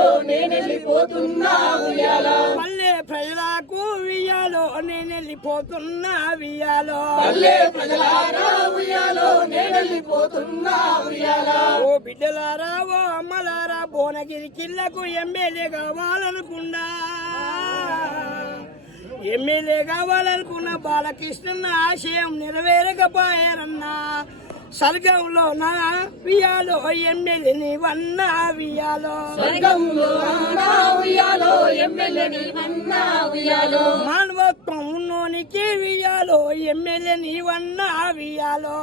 ఉయ్యాలో నేనెళ్ళిపోతున్నా ఉయ్యాలో పల్లె ప్రజలకు ఉయ్యాలో నేనెళ్ళిపోతున్నా ఉయ్యాలో పల్లె ప్రజలారా ఉయ్యాలో నేనెళ్ళిపోతున్నా ఉయ్యాలో ఓ బిడ్డలారా ఓ అమ్మలారా భువనగిరి జిల్లాకు ఎమ్మెల్యే కావాలనుకున్నా ఎమ్మెల్యే కావాలనుకున్న బాలకృష్ణ ఆశయం నెరవేరకపోయారన్నా స్వర్గంలో నా వియాలో ఎమ్మెల్యేని వన్నా వియాలో స్వర్గంలో ఉయ్యాలో ఎమ్మెల్యేని వన్నా ఉయ్యాలో మానవత్వం ఉన్నోనికి వియాలో ఎమ్మెల్యేని వన్నా వియాలో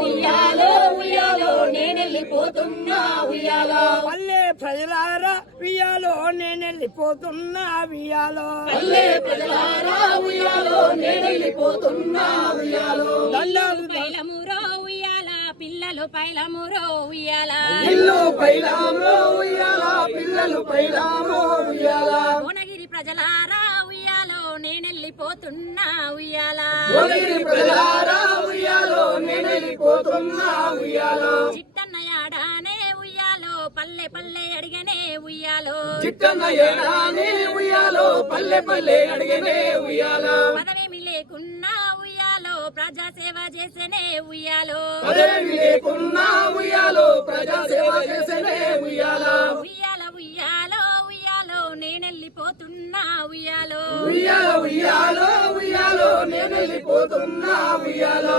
ఉయ్యాలో ఉయ్యాలో నేనెళ్ళిపోతున్నా ఉయ్యాలో పల్లె ప్రజలారా వియాలో నేనెళ్ళిపోతున్నా వియాలో పల్లె ప్రజలారా ఉయ్యాలో నేనెళ్ళిపోతున్నా ఉయ్యాలో దండాలు పైలమురో ఉయ్యాల పిల్లలు పైలమురో ఉయ్యాల ఇల్లు పైలామో ఉయ్యాలా పిల్లలు పైలామో ఉయ్యాలా భువనగిరి ప్రజలారా ఉయ్యాలో నేనెళ్ళిపోతున్నా ఉయ్యాల భువనగిరి ప్రజలారా ఉయ్యాలో నేనెళ్ళిపోతున్నా ఉయ్యాలో చిట్టన్న యాడానే ఉయ్యాలో పల్లె పల్లె అడిగనే ఉయ్యాలో చిట్టన్న ఏడాని ఉయ్యాలో పల్లె పల్లె అడిగనే ఉయ్యాలో పదవేమి లేకున్నా ఉయ్యాలో ప్రజాసేవ చేసేనే ఉయ్యాలో పదవి లేకున్నా ఉయ్యాలో ప్రజాసేవ చేసేనే ఉయ్యాలో ఉయ్యాల ఉయ్యాలో ఉయ్యాలో నేనెళ్ళిపోతున్నా ఉయ్యాలో ఉయ్యాలో ఉయ్యాలో ఉయ్యాలో నేనెళ్ళిపోతున్నా ఉయ్యాలో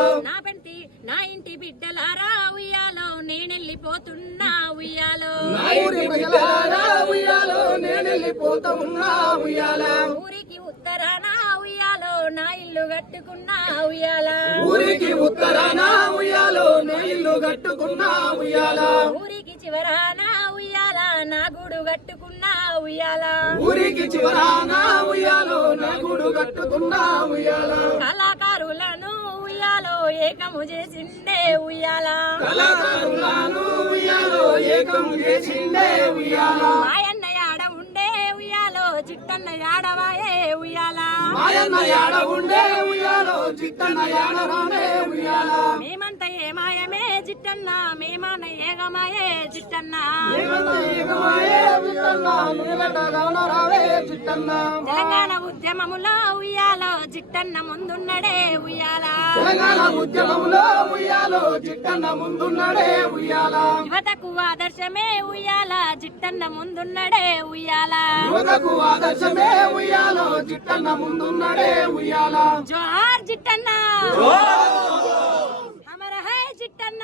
నా ఇంటి బిడ్డలారా ఉయ్యాలో నేనెళ్ళిపోతున్నా ఉయ్యాలో నా ఊరి ప్రజలారా ఉయ్యాలో నేనెళ్ళిపోతున్నా ఉయ్యాలా ఊరికి ఉత్తరాన ఉయ్యాలో నా ఇల్లు కట్టుకున్నా ఉయ్యాల ఊరికి ఉత్తరాన ఉయ్యాలో నా ఇల్లు కట్టుకున్నా ఉయ్యాలా ఊరికి చివరాన ఉయ్యాల నా గూడు కట్టుకున్నా ఉయ్యాల ఊరికి చివరాన ఉయ్యాలో నా గూడు కట్టుకున్నా ఉయ్యాలా కళాకారులను ఉయ్యాలో ఏకము చేసిందే ఉయ్యాల కళాకారులను ఉయ్యాలో ఏకం చేసిండే ఉయ్యాలా మాయన్న యాడ ఉండే ఉయ్యాలో చిట్టన్న యాడవాయే ఉయ్యాల మాయన్న యాడ ఉండే ఉయ్యాలో చిట్టన్న యాడ రానే ఉయ్యాలా మేమంత ఏమాయమే చిట్టన్న మేమన్న ఏగమాయే చిట్టన్న ఏమన్నా ఏకమాయే చిట్టన్న నువ్వెట గమనరావే చిట్టన్న తెలంగాణ ఉద్యమములో ఉయ్యాలో చిట్టన్న ముందున్నడే ఉయ్యాల తెలంగాణ ఉద్యమంలో ఉయ్యాలో చిట్టన్న ముందున్నడే ఉయ్యాలా యువతకు ఆదర్శమే ఉయ్యాల చిట్టన్న ముందున్నడే ఉయ్యాల యువతకు ఆదర్శమే ఉయ్యాలో చిట్టన్న ముందున్నడే ఉయ్యాలా జోహార్ చిట్టన్న అమర హై చిట్టన్న